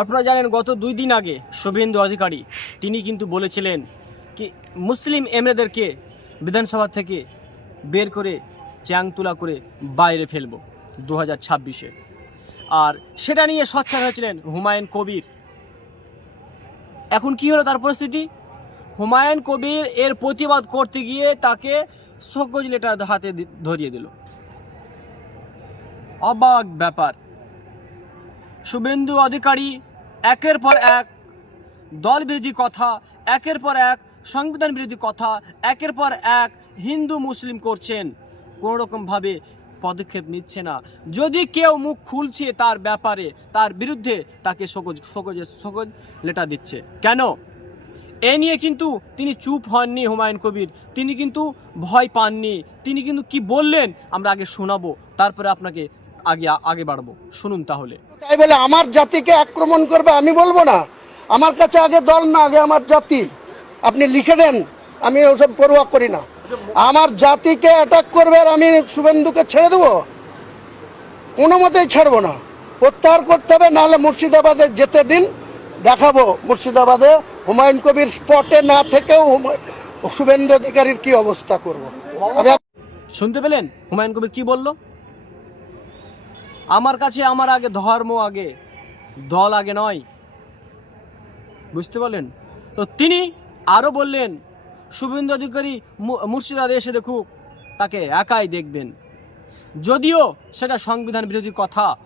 আপনারা জানেন, গত দুই দিন আগে শুভেন্দু অধিকারী, তিনি কিন্তু বলেছিলেন কি, মুসলিম এমরেদেরকে বিধানসভা থেকে বের করে চ্যাংতুলা করে বাইরে ফেলব দু হাজার ছাব্বিশে। আর সেটা নিয়ে সচ্ছার হয়েছিলেন হুমায়ুন কবির। এখন কি হলো তার পরিস্থিতি? হুমায়ুন কবির এর প্রতিবাদ করতে গিয়ে তাকে সকজ লেটার হাতে ধরিয়ে দিল। অবাক ব্যাপার। শুভেন্দু অধিকারী, একের পর এক দল বিরোধী কথা, একের পর এক সংবিধান বিরোধী কথা, একের পর এক হিন্দু মুসলিম করছেন। কোনো রকমভাবে পদক্ষেপ নিচ্ছে না। যদি কেউ মুখ খুলছে তার ব্যাপারে, তার বিরুদ্ধে তাকে সকজ সকজে সকজ লেটার দিচ্ছে। কেন? এ নিয়ে কিন্তু তিনি চুপ হননি হুমায়ুন কবির। তিনি কিন্তু ভয় পাননি। তিনি কিন্তু কি বললেন আমরা আগে শোনাবো, তারপরে আপনাকে আগে আগে বাড়বো। শুনুন তাহলে। তাই বলে আমার জাতিকে আক্রমণ করবে আমি বলব না। আমার কাছে আগে দল না আগে আমার জাতি। আপনি লিখে দেন আমি ওসব পড়ুয়া করি না। আমার জাতিকে অ্যাটাক করবে আর আমি শুভেন্দুকে ছেড়ে দেবো? কোনো মতেই ছাড়বো না। প্রত্যাহার করতে হবে নাহলে মুর্শিদাবাদে যেতে দিন দেখাবো মুর্শিদাবাদে হুমায়ুন কবির স্পটে না থেকেও শুভেন্দু অধিকারীর কি অবস্থা করব? শুনতে পেলেন? হুমায়ুন কবির কি বলল? আমার কাছে আমার আগে ধর্ম আগে, দল আগে নয়। বুঝতে পারলেন? তো তিনি আরও বললেন, শুভেন্দু অধিকারী মু- মুর্শিদাবাদে এসে দেখুক, তাকে একাই দেখবেন। যদিও সেটা সংবিধান বিরোধী কথা।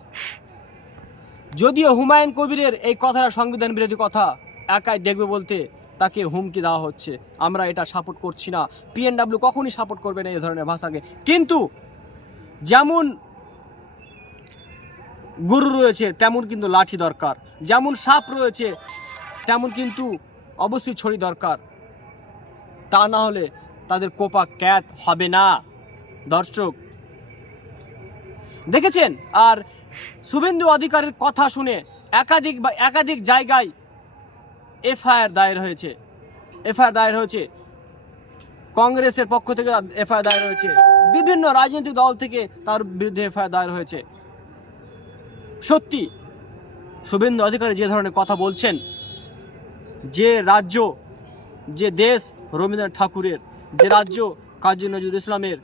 যদিও হুমায়ুন কবিরের এই কথাটা সংবিধান বিরোধী কথা, একাই দেখবে বলতে তাকে হুমকি দেওয়া হচ্ছে। আমরা এটা সাপোর্ট করছি না। পিএনডাব্লিউ কখনই সাপোর্ট করবে না এই ধরনের ভাষাকে। কিন্তু যেমন গরু রয়েছে, তেমন কিন্তু লাঠি দরকার। যেমন সাপ রয়েছে, তেমন কিন্তু অবশ্যই ছড়ি দরকার। তা না হলে তাদের কোপা ক্যাত হবে না। দর্শক, দেখেছেন? আর শুভেন্দু অধিকারের কথা শুনে একাধিক বা একাধিক জায়গায় এফআইআর দায়ের হয়েছে। এফআইআর দায়ের হয়েছে। কংগ্রেসের পক্ষ থেকে এফআইআর দায়ের হয়েছে। বিভিন্ন রাজনৈতিক দল থেকে তার বিরুদ্ধে এফআইআর দায়ের হয়েছে। সত্যি, শুভেন্দু অধিকারী যে ধরনের কথা বলছেন, যে রাজ্য, যে দেশ রবীন্দ্রনাথ ঠাকুরের, যে রাজ্য কাজী নজরুল ইসলামের,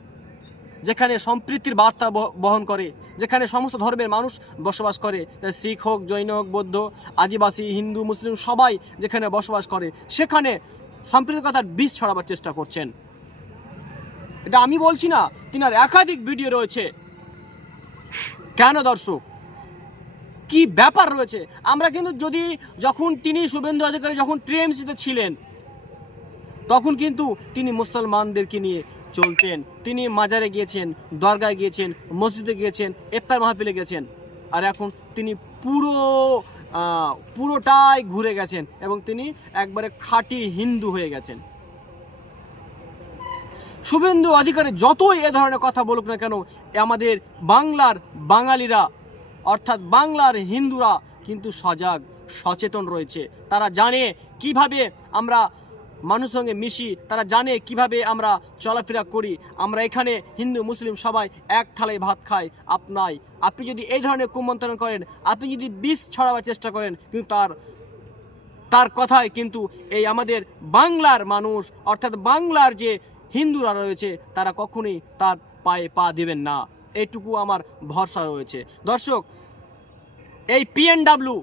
যেখানে সম্প্রীতির বার্তা বহ- বহন করে, যেখানে সমস্ত ধর্মের মানুষ বসবাস করে শিখ হোক, জৈন হোক, বৌদ্ধ, আদিবাসী, হিন্দু, মুসলিম সবাই যেখানে বসবাস করে, সেখানে সাম্প্রদায়িকতার বীজ ছড়াবার চেষ্টা করছেন। এটা আমি বলছি না, তিনার একাধিক ভিডিও রয়েছে। কেন দর্শক? কি ব্যাপার রয়েছে? আমরা কিন্তু যদি যখন তিনি শুভেন্দু অধিকারী যখন টিএমসিতে ছিলেন, তখন কিন্তু তিনি মুসলমানদেরকে নিয়ে চলতেন। তিনি মাজারে গিয়েছেন, দরগায় গিয়েছেন, মসজিদে গিয়েছেন, ইফতার মাহফিলে গেছেন আর এখন তিনি পুরো পুরোটাই ঘুরে গেছেন এবং তিনি একবারে খাঁটি হিন্দু হয়ে গেছেন। শুভেন্দু অধিকারী যতই এ ধরনের কথা বলুক না কেন, আমাদের বাংলার বাঙালিরা অর্থাৎ বাংলার হিন্দুরা কিন্তু সজাগ, সচেতন রয়েছে। তারা জানে কীভাবে আমরা মানুষের সঙ্গে মিশি, তারা জানে কীভাবে আমরা চলাফেরা করি। আমরা এখানে হিন্দু, মুসলিম সবাই এক থালায় ভাত খাই, আপনাই। আপনি যদি এই ধরনের কুমন্ত্রণ করেন, আপনি যদি বিষ ছড়াবার চেষ্টা করেন, কিন্তু তার তার কথায় কিন্তু এই আমাদের বাংলার মানুষ, অর্থাৎ বাংলার যে হিন্দুরা রয়েছে, তারা কখনোই তার পায়ে পা দেবেন না। এইটুকু আমার ভরসা রয়েছে। দর্শক এই পিএনডাব্লিউ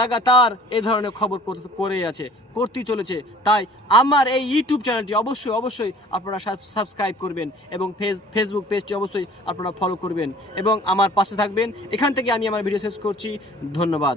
লাগাতার এ ধরনের খবর করে আছে, করতেই চলেছে। তাই আমার এই ইউটিউব চ্যানেলটি অবশ্যই অবশ্যই আপনারা সাবস্ক্রাইব করবেন এবং ফেস ফেসবুক পেজটি অবশ্যই আপনারা ফলো করবেন এবং আমার পাশে থাকবেন। এখান থেকে আমি আমার ভিডিও শেষ করছি। ধন্যবাদ।